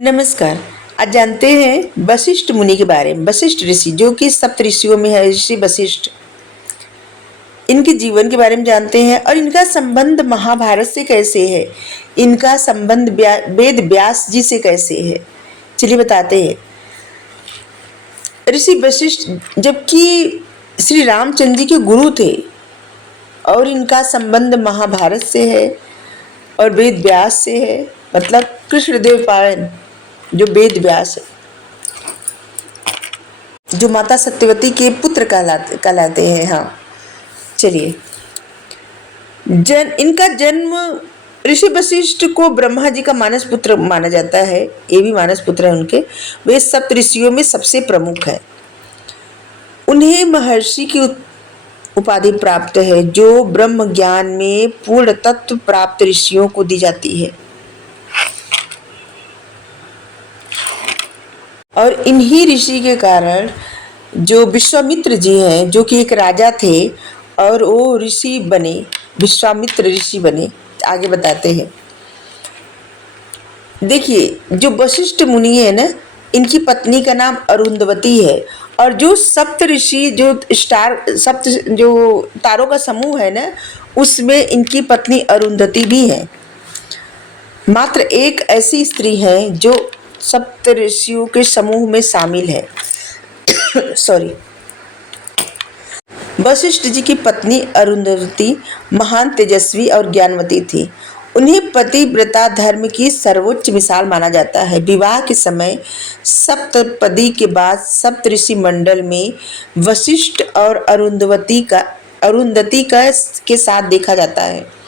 नमस्कार। आज जानते हैं वशिष्ठ मुनि के बारे में। वशिष्ठ ऋषि जो कि सप्त ऋषियों में है, ऋषि वशिष्ठ। इनके जीवन के बारे में जानते हैं और इनका संबंध महाभारत से कैसे है, इनका संबंध वेद व्यास जी से कैसे है, चलिए बताते हैं। ऋषि वशिष्ठ जबकि श्री रामचंद्र जी के गुरु थे और इनका संबंध महाभारत से है और वेद व्यास से है, मतलब कृष्णदेव पायन जो वेद व्यास है, जो माता सत्यवती के पुत्र कहलाते हैं। हाँ, चलिए। इनका जन्म ऋषि वशिष्ठ को ब्रह्मा जी का मानस पुत्र माना जाता है। ये भी मानस पुत्र है उनके। वे सप्त ऋषियों में सबसे प्रमुख है। उन्हें महर्षि की उपाधि प्राप्त है जो ब्रह्म ज्ञान में पूर्ण तत्व प्राप्त ऋषियों को दी जाती है। और इन्हीं ऋषि के कारण जो विश्वामित्र जी हैं, जो कि एक राजा थे और वो ऋषि बने, विश्वामित्र ऋषि बने। आगे बताते हैं। देखिए, जो वशिष्ठ मुनि है ना, इनकी पत्नी का नाम अरुंधवती है। और जो सप्त ऋषि, जो तारों का समूह है ना, उसमें इनकी पत्नी अरुंधति भी है। मात्र एक ऐसी स्त्री है जो सप्त ऋषियों के समूह में शामिल है। सॉरी। वशिष्ठ जी की पत्नी अरुंधति महान तेजस्वी और ज्ञानवती थी। उन्हें पतिव्रता धर्म की सर्वोच्च मिसाल माना जाता है। विवाह के समय सप्तपदी के बाद सप्त ऋषि मंडल में वशिष्ठ और अरुंधति का के साथ देखा जाता है।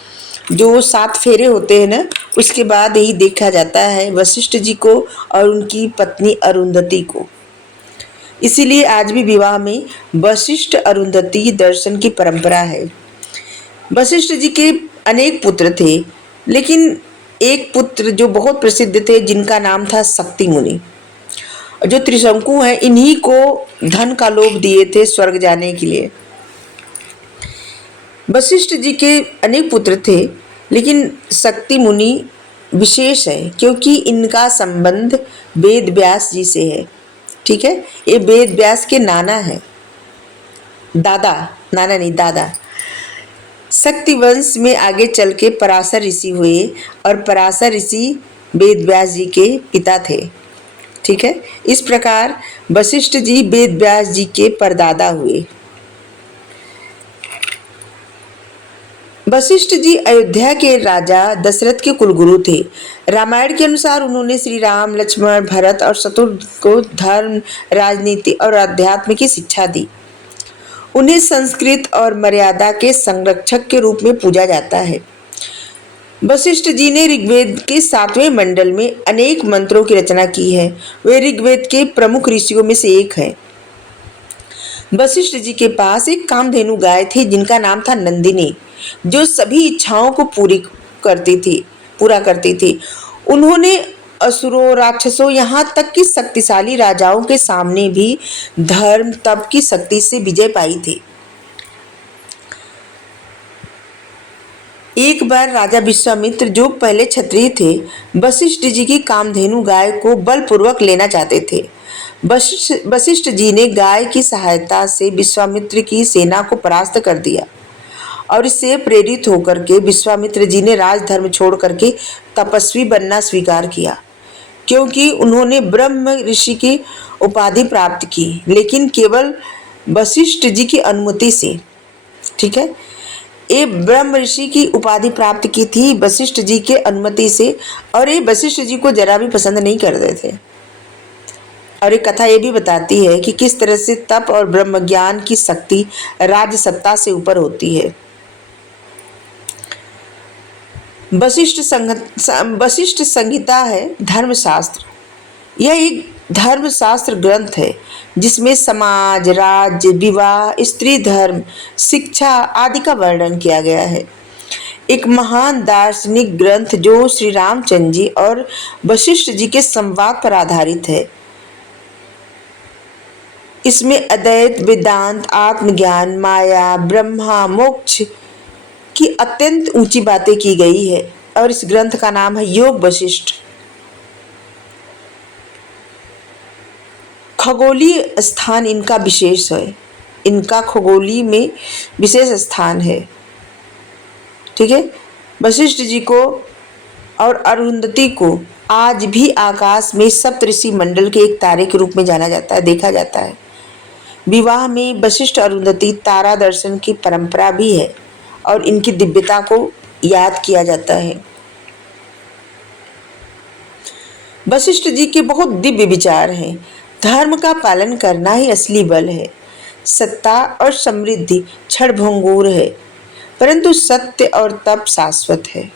जो 7 फेरे होते हैं ना, उसके बाद ही देखा जाता है वशिष्ठ जी को और उनकी पत्नी अरुंधति को। इसीलिए आज भी विवाह में वशिष्ठ अरुंधति दर्शन की परंपरा है। वशिष्ठ जी के अनेक पुत्र थे, लेकिन एक पुत्र जो बहुत प्रसिद्ध थे, जिनका नाम था शक्ति मुनि। जो त्रिशंकु हैं, इन्हीं को धन का लोभ दिए थे स्वर्ग जाने के लिए। वशिष्ठ जी के अनेक पुत्र थे, लेकिन शक्ति मुनि विशेष है क्योंकि इनका संबंध वेद व्यास जी से है। ठीक है, ये वेद व्यास के नाना है, दादा, नाना नहीं दादा। शक्ति वंश में आगे चल के पराशर ऋषि हुए और पराशर ऋषि वेद व्यास जी के पिता थे। ठीक है, इस प्रकार वशिष्ठ जी वेद व्यास जी के परदादा हुए। वशिष्ठ जी अयोध्या के राजा दशरथ के कुलगुरु थे। रामायण के अनुसार उन्होंने श्री राम, लक्ष्मण, भरत और शत्रुघ्न को धर्म, राजनीति और अध्यात्म की शिक्षा दी। उन्हें संस्कृत और मर्यादा के संरक्षक के रूप में पूजा जाता है। वशिष्ठ जी ने ऋग्वेद के 7वें मंडल में अनेक मंत्रों की रचना की है। वे ऋग्वेद के प्रमुख ऋषियों में से एक हैं। वशिष्ठ जी के पास एक कामधेनु गाय थी जिनका नाम था नंदिनी, जो सभी इच्छाओं को पूरा करती थी। उन्होंने असुरों, राक्षसों, यहाँ तक कि शक्तिशाली राजाओं के सामने भी धर्म तप की शक्ति से विजय पाई थी। एक बार राजा विश्वामित्र, जो पहले क्षत्रिय थे, वशिष्ठ जी की कामधेनु गाय को बलपूर्वक लेना चाहते थे। वशिष्ठ जी ने गाय की सहायता से विश्वामित्र की सेना को परास्त कर दिया और इससे प्रेरित होकर के विश्वामित्र जी ने राजधर्म छोड़ करके तपस्वी बनना स्वीकार किया, क्योंकि उन्होंने ब्रह्म ऋषि की उपाधि प्राप्त की, लेकिन केवल वशिष्ठ जी की अनुमति से। ठीक है, ये ब्रह्म ऋषि की उपाधि प्राप्त की थी वशिष्ठ जी के अनुमति से, और ये वशिष्ठ जी को जरा भी पसंद नहीं करते थे। और एक कथा ये भी बताती है कि किस तरह से तप और ब्रह्म ज्ञान की शक्ति राज सत्ता से ऊपर होती है। वशिष्ठ संहिता है धर्मशास्त्र। यह एक धर्मशास्त्र ग्रंथ है जिसमें समाज, राज्य, विवाह, स्त्री धर्म, शिक्षा आदि का वर्णन किया गया है। एक महान दार्शनिक ग्रंथ जो श्री रामचंद्र जी और वशिष्ठ जी के संवाद पर आधारित है। इसमें अद्वैत, वेदांत, आत्मज्ञान, माया, ब्रह्मा, मोक्ष की अत्यंत ऊंची बातें की गई है और इस ग्रंथ का नाम है योग वशिष्ठ। खगोलीय स्थान इनका विशेष है, इनका खगोलीय में विशेष स्थान है। ठीक है। वशिष्ठ जी को और अरुंधति को आज भी आकाश में सप्तऋषि मंडल के एक तारे के रूप में जाना जाता है, देखा जाता है। विवाह में वशिष्ठ अरुंधति तारा दर्शन की परंपरा भी है और इनकी दिव्यता को याद किया जाता है। वशिष्ठ जी के बहुत दिव्य विचार हैं। धर्म का पालन करना ही असली बल है। सत्ता और समृद्धि क्षणभंगुर है, परंतु सत्य और तप शाश्वत है।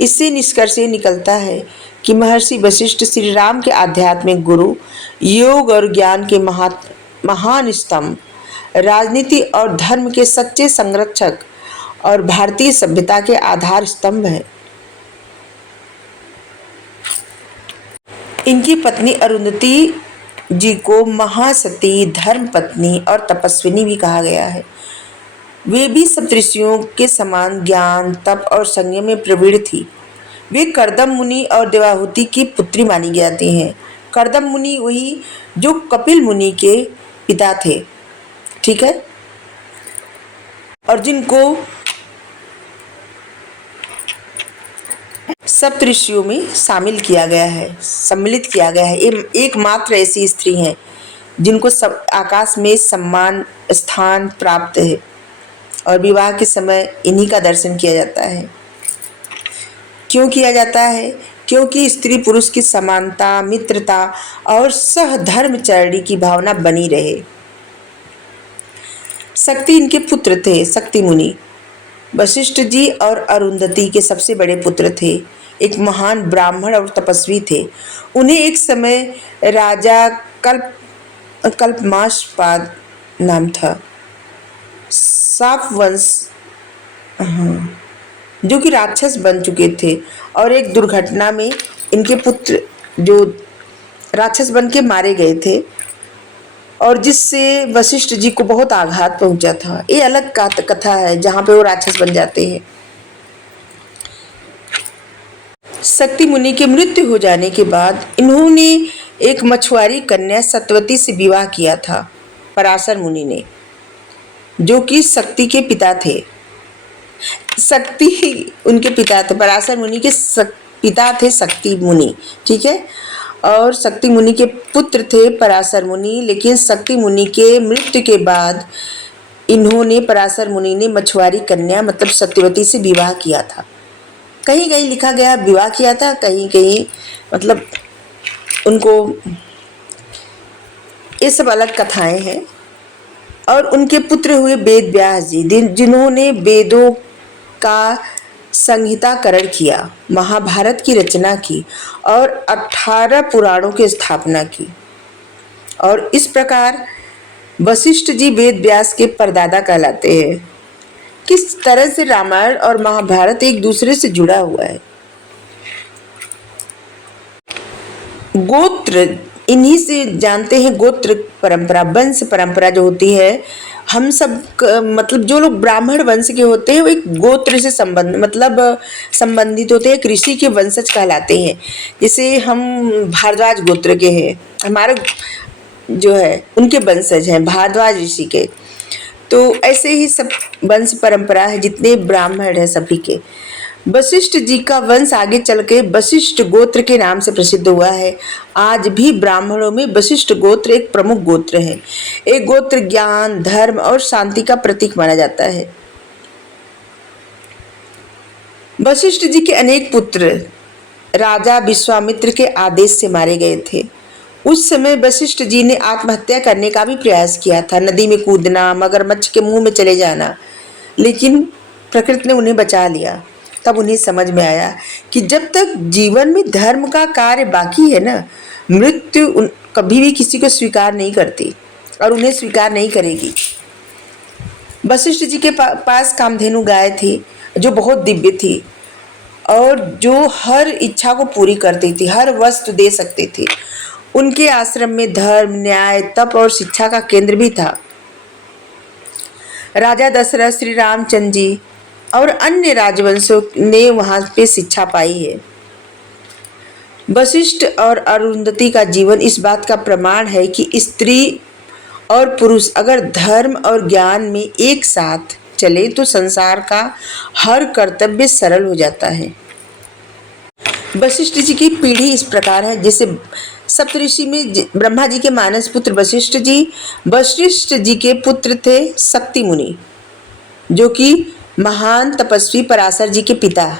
इससे निष्कर्ष ये निकलता है कि महर्षि वशिष्ठ श्री राम के आध्यात्मिक गुरु, योग और ज्ञान के महान स्तंभ, राजनीति और धर्म के सच्चे संरक्षक और भारतीय सभ्यता के आधार स्तंभ हैं। इनकी पत्नी अरुंधति जी को महासती, धर्म पत्नी और तपस्विनी भी कहा गया है। वे भी सप्तऋषियों के समान ज्ञान, तप और संयम में प्रवीण थी। वे कर्दम मुनि और देवाहुति की पुत्री मानी जाती हैं। कर्दम मुनि वही जो कपिल मुनि के पिता थे। ठीक है। और जिनको सप्तऋषियों में शामिल किया गया है, सम्मिलित किया गया है। एकमात्र ऐसी स्त्री हैं जिनको सब आकाश में सम्मान स्थान प्राप्त है और विवाह के समय इन्हीं का दर्शन किया जाता है। क्यों किया जाता है? क्योंकि स्त्री पुरुष की समानता, मित्रता और सहधर्मचर्या की भावना बनी रहे। शक्ति इनके पुत्र थे, शक्ति मुनि। वशिष्ठ जी और अरुंधति के सबसे बड़े पुत्र थे। एक महान ब्राह्मण और तपस्वी थे। उन्हें एक समय राजा कल्पमाशपाद नाम था, साप वंश, जो कि राक्षस बन चुके थे और एक दुर्घटना में इनके पुत्र जो राक्षस बन के मारे गए थे और जिससे वशिष्ठ जी को बहुत आघात पहुंचा था। ये अलग कथा है जहाँ पे वो राक्षस बन जाते हैं। शक्ति मुनि के मृत्यु हो जाने के बाद इन्होंने एक मछुआरी कन्या सत्यवती से विवाह किया था, पराशर मुनि ने, जो कि शक्ति के पिता थे। शक्ति उनके पिता थे, पराशर मुनि के पिता थे शक्ति मुनि। ठीक है। और शक्ति मुनि के पुत्र थे पराशर मुनि। लेकिन शक्ति मुनि के मृत्यु के बाद इन्होंने, पराशर मुनि ने मछुआरी कन्या मतलब सत्यवती से विवाह किया था। कहीं कहीं लिखा गया विवाह किया था, कहीं कहीं मतलब उनको, ये सब अलग कथाएं हैं। और उनके पुत्र हुए वेद व्यास जी, जिन्होंने वेदों का संहिताकरण किया, महाभारत की रचना की और 18 पुराणों की स्थापना की। और इस प्रकार वशिष्ठ जी वेद व्यास के परदादा कहलाते हैं। किस तरह से रामायण और महाभारत एक दूसरे से जुड़ा हुआ है। गोत्र इन्हीं से जानते हैं। गोत्र परंपरा, वंश परंपरा जो होती है, हम सब मतलब जो लोग ब्राह्मण वंश के होते हैं वो एक गोत्र से संबंधित होते हैं, एक ऋषि के वंशज कहलाते हैं। जैसे हम भारद्वाज गोत्र के हैं, हमारे जो है उनके वंशज हैं भारद्वाज ऋषि के। तो ऐसे ही सब वंश परंपरा है, जितने ब्राह्मण है सभी के। वशिष्ठ जी का वंश आगे चल के वशिष्ठ गोत्र के नाम से प्रसिद्ध हुआ है। आज भी ब्राह्मणों में वशिष्ठ गोत्र एक प्रमुख गोत्र है। एक गोत्र ज्ञान, धर्म और शांति का प्रतीक माना जाता है। वशिष्ठ जी के अनेक पुत्र राजा विश्वामित्र के आदेश से मारे गए थे। उस समय वशिष्ठ जी ने आत्महत्या करने का भी प्रयास किया था, नदी में कूदना, मगरमच्छ के मुंह में चले जाना, लेकिन प्रकृति ने उन्हें बचा लिया। तब उन्हें समझ में आया कि जब तक जीवन में धर्म का कार्य बाकी है ना, मृत्यु कभी भी किसी को स्वीकार नहीं करती और उन्हें स्वीकार नहीं करेगी। वशिष्ठ जी के पास कामधेनु गाय थी जो बहुत दिव्य थी और जो हर इच्छा को पूरी करती थी, हर वस्तु दे सकती थी। उनके आश्रम में धर्म, न्याय, तप और शिक्षा का केंद्र भी था। राजा दशरथ, श्री रामचंद्र जी और अन्य राजवंशों ने वहां पे शिक्षा पाई है। वशिष्ठ और अरुंधति का जीवन इस बात का प्रमाण है कि स्त्री और पुरुष अगर धर्म और ज्ञान में एक साथ चले तो संसार का हर कर्तव्य सरल हो जाता है। वशिष्ठ जी की पीढ़ी इस प्रकार है, जैसे सप्तऋषि में ब्रह्मा जी के मानस पुत्र वशिष्ठ जी के पुत्र थे शक्ति मुनि, जो कि महान तपस्वी पराशर जी के पिता।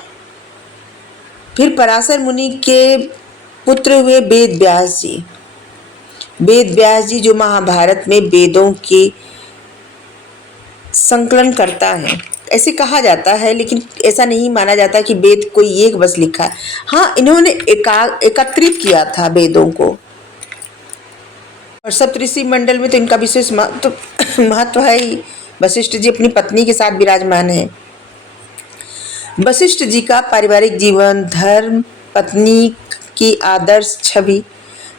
फिर पराशर मुनि के पुत्र हुए वेद व्यास जी जो महाभारत में वेदों की संकलन करता है, ऐसे कहा जाता है, लेकिन ऐसा नहीं माना जाता कि वेद कोई एक बस लिखा है। हाँ, इन्होंने एकत्रित किया था वेदों को। और सप्तऋषि मंडल में तो इनका विशेष महत्व है ही। वशिष्ठ जी अपनी पत्नी के साथ विराजमान है। वशिष्ठ जी का पारिवारिक जीवन, धर्म, पत्नी की आदर्श छवि,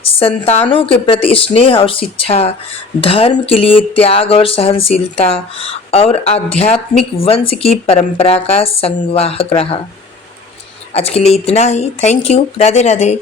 संतानों के प्रति स्नेह और शिक्षा, धर्म के लिए त्याग और सहनशीलता और आध्यात्मिक वंश की परंपरा का संवाहक रहा। आज के लिए इतना ही। Thank you. राधे राधे।